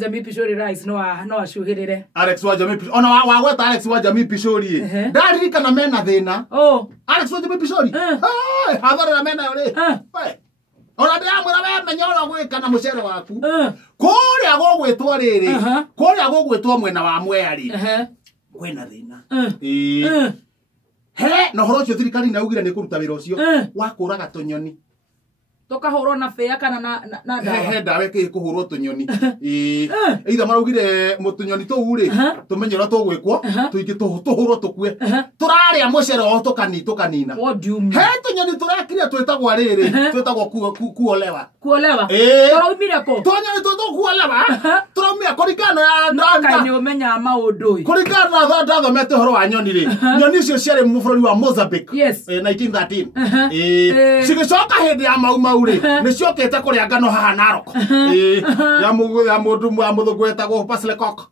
Jamii Pishori rice no ashuhirire. Alex wa Jamii Pishori. Ona wagweta Alex wa Jamii Pishori. Ndaririka na mena thina. Oh. Alex wa Jamii Pishori. Ai, hathara na mena uri. We. Ona ndiramwira we menyora gwika na mucere waku. Kuria gogwitwo riri. Kuria gogwitwo mwena wa Mweri. Kwena thina. He, no horo cio thirikari na ugira ni kuruta wira ucio wa kuraga tunyoni. Tukahurwo na fea kana na dawa. Dawa ke kuhurwo tunyoni. Either marugire mutunyoni to uri tumenyera to gwikwo tuingi tuhurwo tukue. Turaria mucere o tukanina. What do you mean? He tunyoni turakire twetagwo riri twetagwo kuolewa. Kuolewa. Turaumire ko. Tunyoni to kuolewa. Turaumire kurikana na Kanyoni umenya maundu uyu. Kurikana na ndathomete horo wa nyoni ri. Nyoni icio ciari mu bũrũri wa Mozambique. Yes. 1913. Cigicoka hindi ya mau ni ciokete kuria ngano haha Narok. Ya mundu muthungu etagwo Paslecock.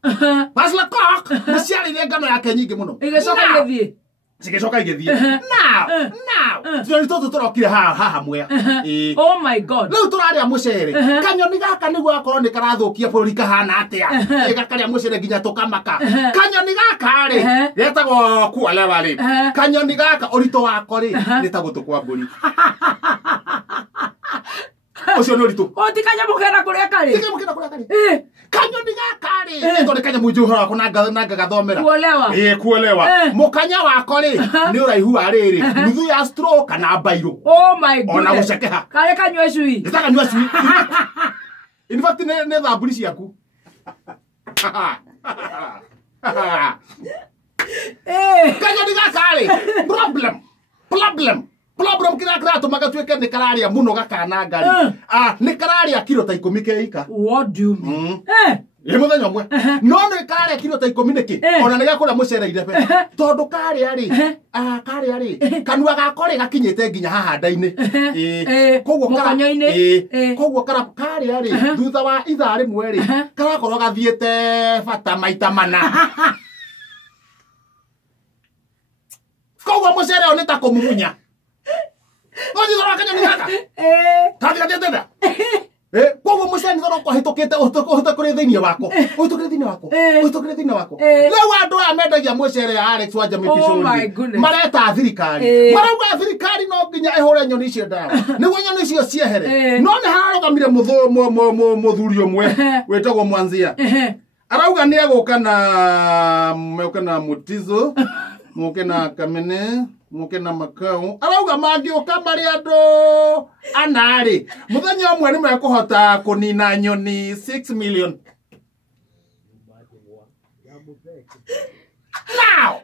Paslecock ni ciarire ngano yake nyingi muno. Igicoka igithie. Cigicoka igithie. Now. Tunyoni tutu turokire haha Mwea. Oh my God. Riu turaria mucere. Kanyoni gaka niguo akorwo ni karathukia bũrũri kahana atia. Gakaria mucere nginya tukamaka. Kanyoni gaka ri getagwo kuolewa ri. Kanyoni gaka urito wako ri nitagwo tukwa mburi. Ocio no ritu. O ti kanya mukera kuria kari. Tika mukera kuria kari. Kanyoni gakari. Ndo kanya mujuhora wako na gathomera. Kuolewa. Kuolewa. Mukanya wako ri ni uraihu ariri. Nuthu ya stroke kana bairo. Oh my God. Ona gucekeha. Kare kanywe cui. Ndaka nywa cui. In fact ne thamburi ciaku. Kanyoni gakari. Problem kira tumaga tweke ni kararia muno gakana ngari. Ni kararia kilo ta 10 keika. What do you mean? Ye muthenya mwe. No ni kararia kilo ta 10 niki. Ona ni gakura mucere irepe. Tondu kararia ri. Kararia ri. Kanua gakore gakinyite nginya haha ndaini. Koguo Kanyoni-ini. Koguo kararia ri. Thutha wa ithaa rimwe ri. Karakorwo gathiete bata maita mana. Koguo mucere oni ta kumumunya. Oji dora Kanyoni gaka. Tata. Koguo mucere ni dora ko hitokete kuri thiini wako. Hitokire thiini wako. Leo andu amendagia mucere ya Alex wa Jamii Pishori. Mareta thirikari. Marauga thirikari no nginya ihure nyoni icio dawa. Niguo nyoni icio ciehere. No ni hararugamire muthuri umwe wetagwo Mwanzia. Arauga ni aguka na Mutizo. Muke na Kamene, muke na Makau. Arauga mangioka mari andu anari. Muthenya umwe ni mekuhota kunina nyoni 6 million. Now.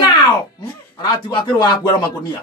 Now. Arati wakirwa akuera makunia.